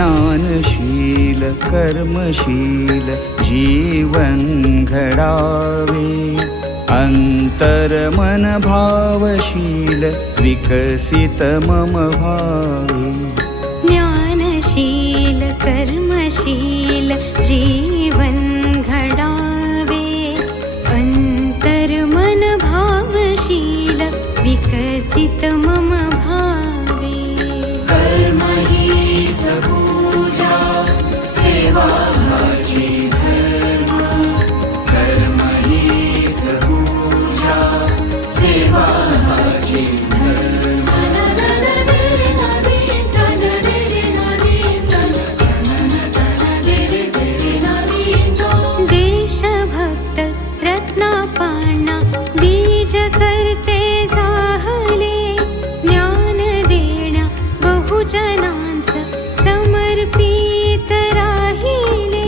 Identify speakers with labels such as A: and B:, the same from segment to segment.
A: ज्ञानशील कर्मशील जीवन घडावे अन्तर्मन भावशील विकसित मम भावे
B: ज्ञानशील कर्मशील जीवन घडावे अन्तर्मन भावशील विकसित देशभक्त रत्नापाणा बीज करते जाहले ज्ञान देण्या बहुजनांचं समर्पित राहिले.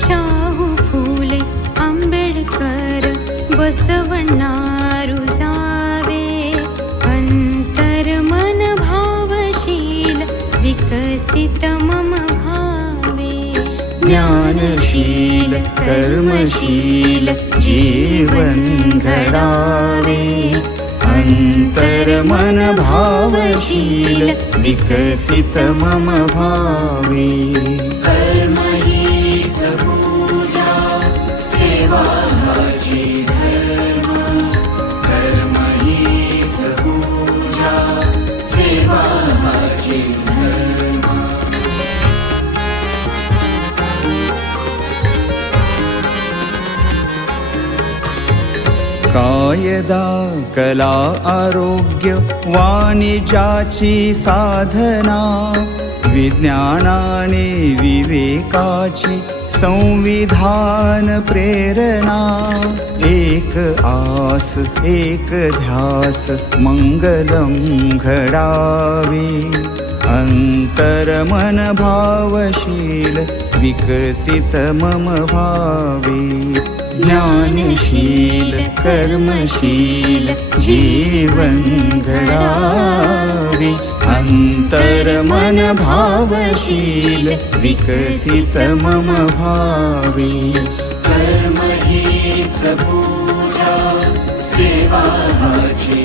B: शाहू फुले आंबेडकर बसवण्णा विकसित मम भावे।
A: ज्ञानशील कर्मशील जीवन घडावे। अन्तर्मन भावशील विकसित मम भावे।
C: कर्म पूजा सेवा हाची धर्म। कर्म हीच पूजा सेवा
A: कायदा कला आरोग्य वाणिज्याची साधना विज्ञानाने विवेकाची संविधान प्रेरणा एक आस एक ध्यास मङ्गलं घडावे. अन्तर्मन भावशील विकसित मम भावे ज्ञानशील कर्मशील जीवन घडावे अन्तर्मन भावशील विकसित मम भावे
C: कर्म हीच पूजा सेवा हाची